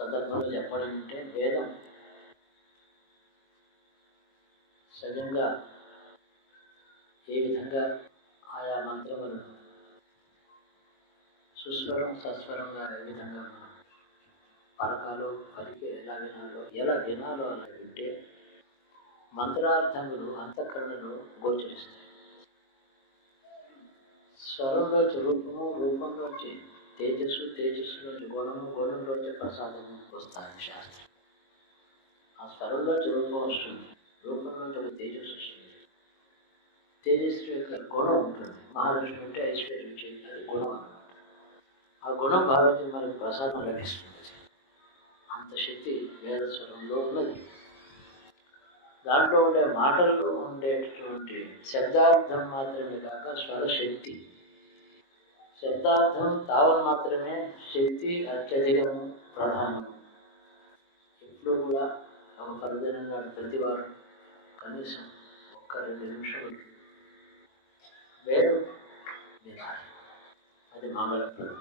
సందర్భంలో చెప్పాలంటే వేదం సహజంగా ఏ విధంగా ఆయా మంత్రములను సుస్వరం సస్వరంగా ఏ విధంగా పలకాలో పలికి ఎలా వినాలో అలా వింటే మంత్రార్థములు అంతఃకరణలో గోచరిస్తాయి. స్వరంలోంచి రూపము, రూపంలోంచి తేజస్సు, తేజస్సులోంచి గుణము, గుణంలోంచి ప్రసాదము వస్తాయి శాస్త్రం. ఆ స్వరంలోంచి రూపం వస్తుంది, రూపంలోంచి ఒక తేజస్సు వస్తుంది, తేజస్సు యొక్క గుణం ఉంటుంది. మహాలక్ష్మి అంటే ఐశ్వర్యం చేయాలి, అది గుణం అన్నమాట. ఆ గుణం భావించి మనకి ప్రసాదం లభిస్తుంది. అంత శక్తి వేద స్వరంలో ఉన్నది. దాంట్లో ఉండే మాటల్లో ఉండేటటువంటి శబ్దార్థం మాత్రమే కాక స్వరశక్తి, శబ్దార్థం తావన్ మాత్రమే, శక్తి అత్యధికము, ప్రధానము. ఎప్పుడు కూడా ఒక పర్వదినం నాడు ప్రతి వారు కనీసం 1-2 నిమిషాలు వేదం వినాలి. అది మంగళప్రదం.